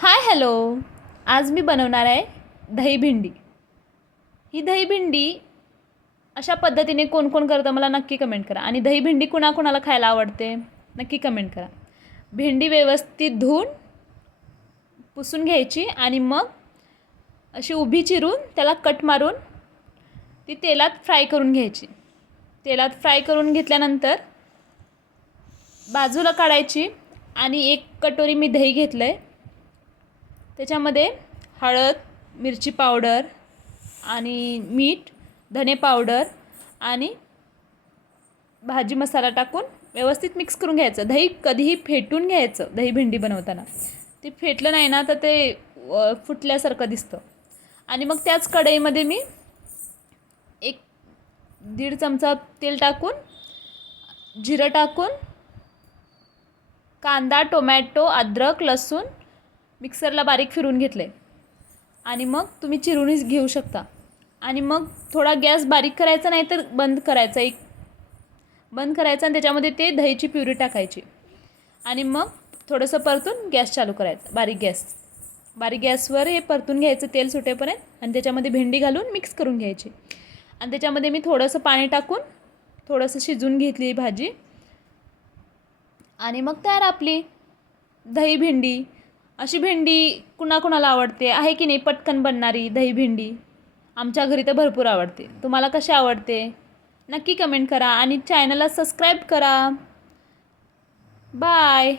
Hi hello. आज मी बनवणार आहे दही भेंडी. ही दही भेंडी अशा पद्धतीने कोण कोण करतं मला नक्की कमेंट करा. आणि दही भेंडी कुणाकुणाला खायला आवडते नक्की कमेंट करा. भेंडी व्यवस्थित धुवून पुसून घ्यायची आणि मग अशी उभी चिरून त्याला कट मारून ती तेलात फ्राय करून घ्यायची. तेलात फ्राय करून घेतल्यानंतर बाजूला काढायची आणि एक कटोरी मी दही घेतलं आहे त्याच्यामध्ये हळद मिरची पावडर आणि मीठ धने पावडर आणि भाजी मसाला टाकून व्यवस्थित मिक्स करून घ्यायचं. दही कधीही फेटून घ्यायचं दही भेंडी बनवताना. ते फेटलं नाही ना तर ते फुटल्यासारखं दिसतं. आणि मग त्याच कढईमध्ये मी एक दीड चमचा तेल टाकून जिरं टाकून कांदा टोमॅटो अद्रक लसूण मिक्सरला बारीक फिरून घेतले. आणि मग तुम्ही चिरूनच घेऊ शकता. आणि मग थोडा गॅस बारीक करायचा नाही तर बंद करायचा एक बंद करायचा आणि त्याच्यामध्ये ते दहीची प्युरी टाकायची. आणि मग थोडंसं परतून गॅस चालू करायचा बारीक गॅस. बारीक गॅसवर हे परतून घ्यायचं तेल सुटेपर्यंत आणि त्याच्यामध्ये भेंडी घालून मिक्स करून घ्यायची. आणि त्याच्यामध्ये मी थोडंसं पाणी टाकून थोडंसं शिजून घेतली भाजी. आणि मग तयार आपली दही भेंडी अशी भेंडी कुणाकुणाला आवडते? आहे की नाही पटकन बनणारी दही भेंडी? आमच्या घरी तर भरपूर आवडते. तुम्हाला कशी आवडते? नक्की कमेंट करा आणि चॅनलला सबस्क्राईब करा. बाय